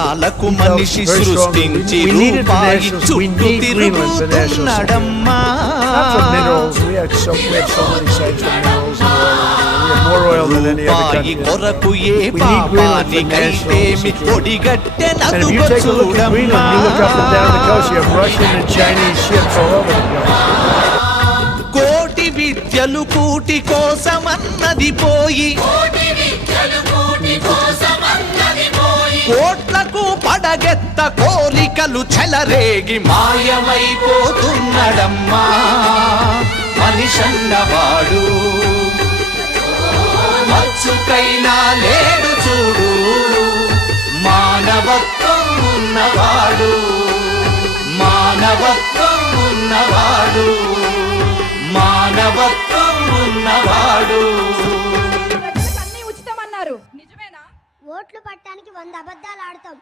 కాలకు మనిషి సృష్టించి రూపాయి చుట్టూ తిరుగుతున్నడమ్మా. రూపాయి కొరకు ఏ పాపానికైతేమి ఒడిగట్టెనదుగో చూడమ్మా. కోటి విద్యలు కూటి కోసమన్నది పోయి కోట్లకు పడగెత్త కోరికలు చెలరేగి మాయమైపోతున్నడమ్మా. మనిషన్నవాడు మచ్చుకైనా లేడు చూడు, మానవత్వం ఉన్నవాడు, మానవత్వం ఉన్నవాడు, మానవత్వం ఉన్నవాడు. ఓట్లు పట్టడానికి 100 అబద్ధాలు ఆడతాం.